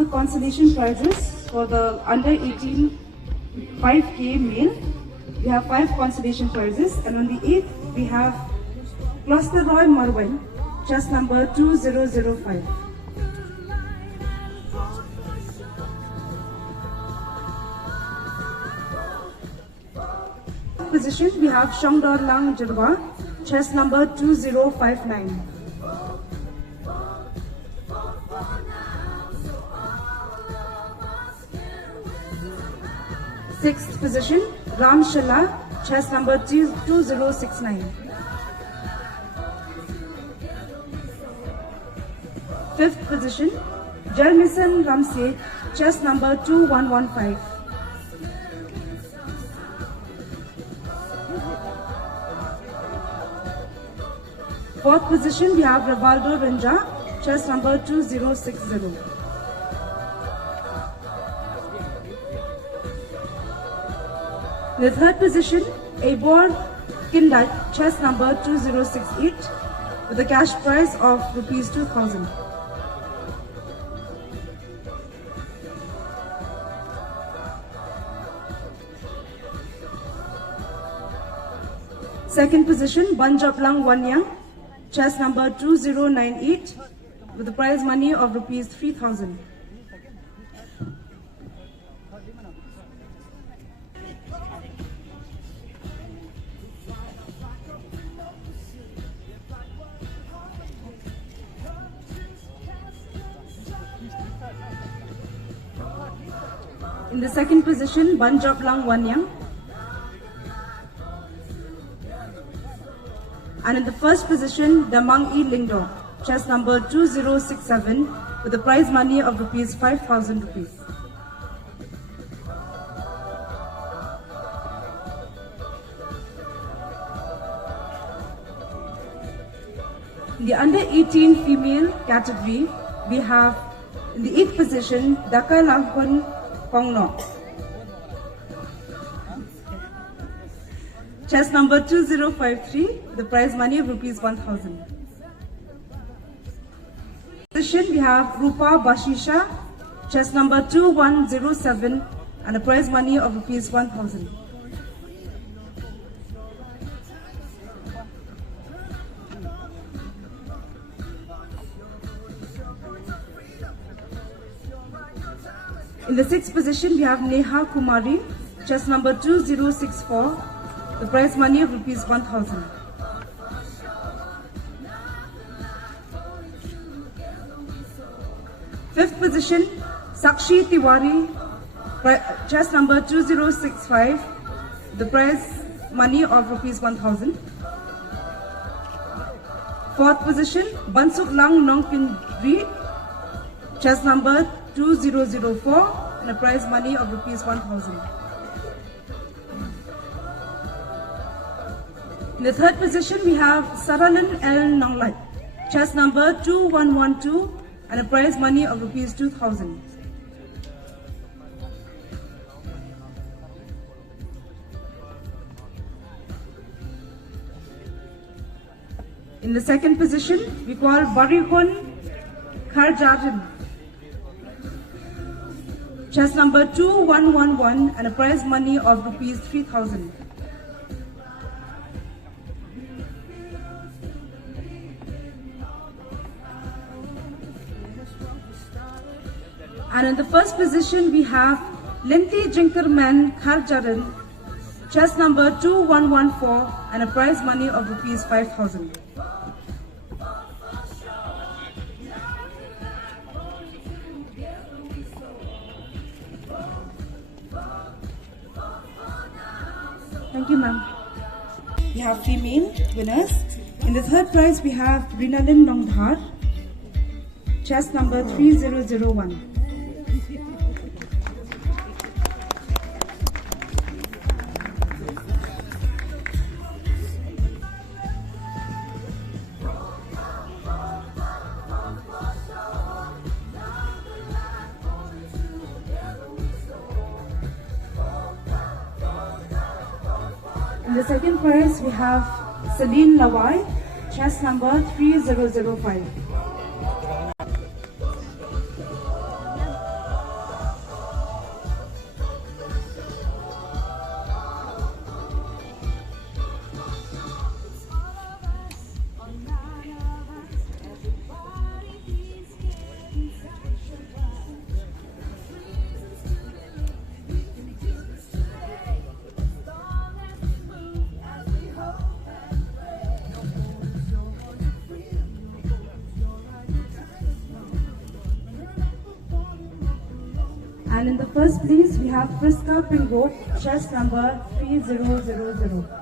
the consolation prizes for the under 18 5K male. We have 5 consolation prizes, and on the 8th we have Cluster Roy Marwan, chest number 2005. Position we have Shangdor Lang Jirwa, chest number 2059. Sixth position, Ram Shilla, chest number 2069. Fifth position, Jarmison Ramsey, chest number 2115. Fourth position, we have Rivaldo Renja, chest number 2060. In the third position, Abor Kindat, chest number 2068, with a cash prize of rupees 2,000. Second position, Banjaplang Wanyang, chest number 2098, with a prize money of rupees 3,000. In the second position, Banjaplang Wanyang. And in the first position, Damang E. Lingdo, chest number 2067, with a prize money of rupees 5,000 rupees. In the under 18 female category, we have in the 8th position, Daka Langkon Kongno, chest number 2053, the prize money of rupees 1,000. Position we have Rupa Bashisha, chest number 2107, and a prize money of rupees 1,000. In the 6th position, we have Neha Kumari, chest number 2064, the prize money of rupees 1,000. Fifth position, Sakshi Tiwari, chest number 2065, the prize money of rupees 1,000. Fourth position, Bansuk Lang Nongpinri, chest number 2004, and a prize money of rupees 1,000. In the third position, we have Saralan L. Nonglai, chest number 2112, and a prize money of rupees 2,000. In the second position, we call Barihon Kharjarin, chest number 2111, and a prize money of rupees 3,000. And in the first position, we have Linti Jinkerman Kharjaran, chest number 2114, and a prize money of rupees 5,000. Thank you, ma'am. We have female winners. In the third prize, we have Rinalin Nongdhar, chest number 3001. In the second prize, we have Celine Lawai, chest number 3005. And in the first place, we have Friska Pin Road, chest number 3000.